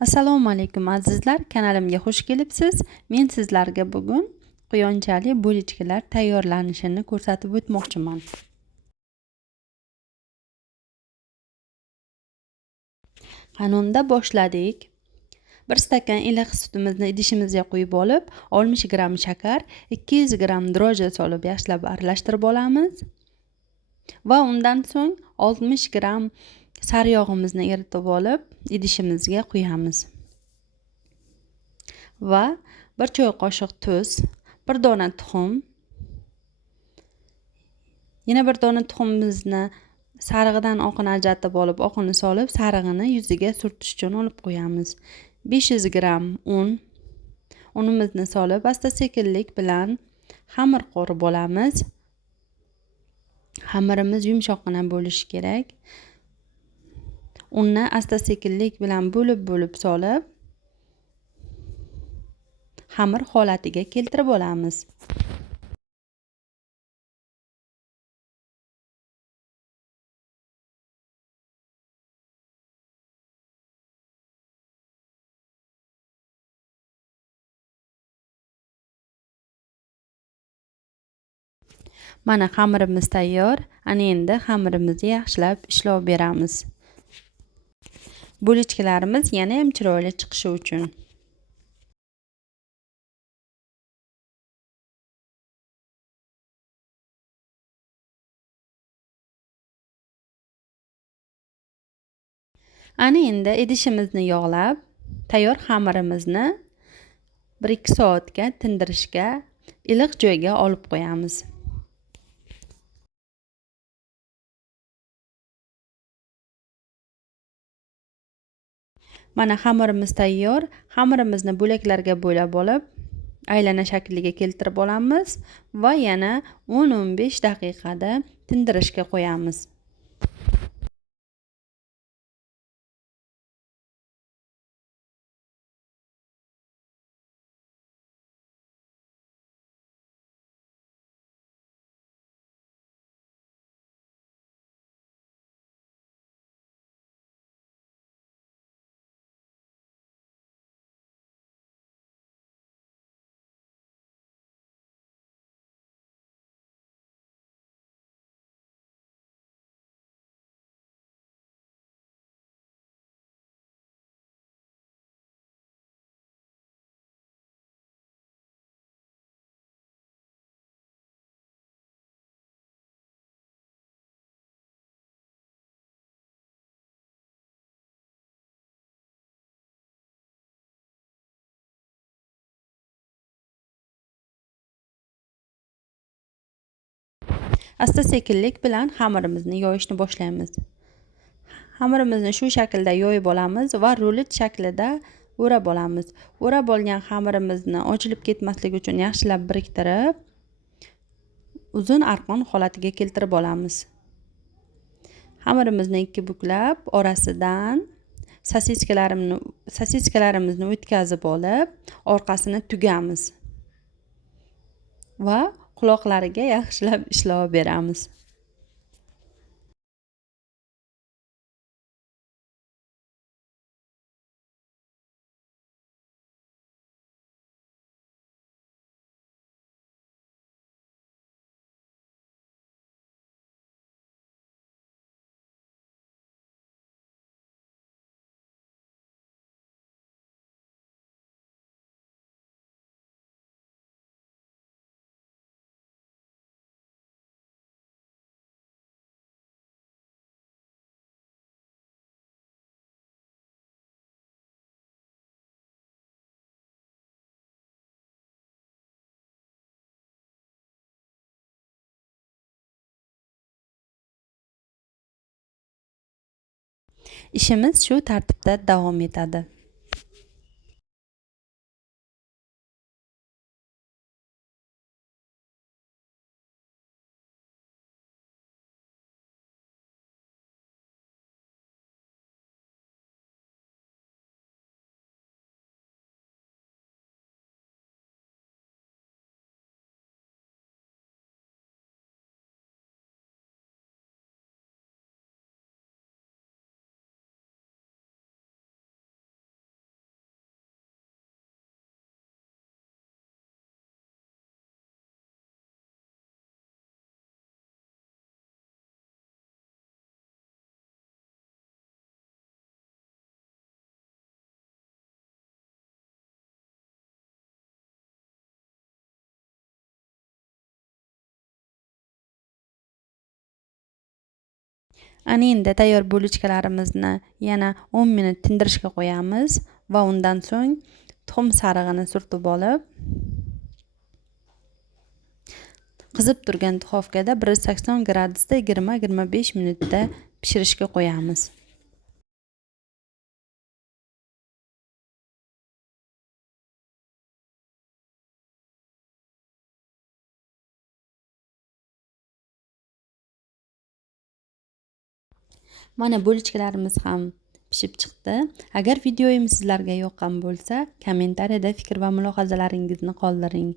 Assalomu alaykum azizlar, kanalimga xush kelibsiz. Men sizlarga bugun quyonchali bulichkalar tayyorlanishini ko'rsatib o'tmoqchiman. Qanunda boshladik. 1 stakan iliq sutimizni idishimizga quyib olib, 60 gram shakar, 200 gram dro'jja solib yaxshilab aralashtirib olamiz. Va undan so'ng 60 gram sariyog'imizni eritib olib, idishimizga quyamiz. Va 1 choy qoshiq tuz, 1 dona tuxum, yana 1 dona tuxumimizni sarig'idan oqini ajratib olib, oqini solib, sarig'ini yuziga surtish uchun olib qo'yamiz. 500 gram un, unimizni solib, asta-sekinlik bilan xamir qo'rib olamiz. Xamirimiz yumshoqqina bo'lishi kerak. Unni asta-sekinlik bilan bo'lib solib, xamir holatiga keltirib olamiz. Mana xamirimiz tayyor. Ana endi xamirimizni yaxshilab ishlov beramiz. Bulichkalarimiz yana ham chiroyli chiqishi uchun. Ana endi idishimizni yog'lab, tayyor xamirimizni 1-2 soatga tindirishga iliq joyga olib qo'yamiz. Mana xamirimiz tayyor. Xamirimizni bo'laklarga bo'lab olib, aylana shakliga keltirib olamiz va yana 10-15 daqiqada tindirishga qo'yamiz. Asta-sekinlik bilan xamirimizni yoyishni boshlaymiz. Xamirimizni shu shaklda yoyib olamiz va rulet shaklida o'rab olamiz. O'rab olgan xamirimizni ochilib ketmasligi uchun yaxshilab biriktirib, uzun arqon holatiga keltirib olamiz. Xamirimizni ikki buklab, orasidan sosiskalarimizni o'tkazib olib, orqasini tugamiz. Va quloqlariga yaxshilab ishlov beramiz. Ishimiz shu tartibda davom etadi. Ana endi tayyor bulochkalarimizni yana 10 minut tindirishga qo'yamiz va undan so'ng tuxum sarig'ini surtib olib qizib turgan duxovkada 180 gradusda 20-25 minutda pishirishga qo'yamiz. Mana bulochkalarimiz ham pishib chiqdi. Agar videoyim sizlarga yoqqan bo'lsa, kommentariyada fikr va mulohazalaringizni qoldiring.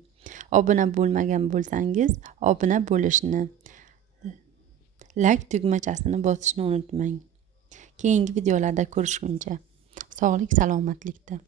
Obuna bo'lmagan bo'lsangiz, obuna bo'lishni, like tugmachasini bosishni unutmang. Keyingi videolarda ko'rishguncha sog'lik salomatlikda.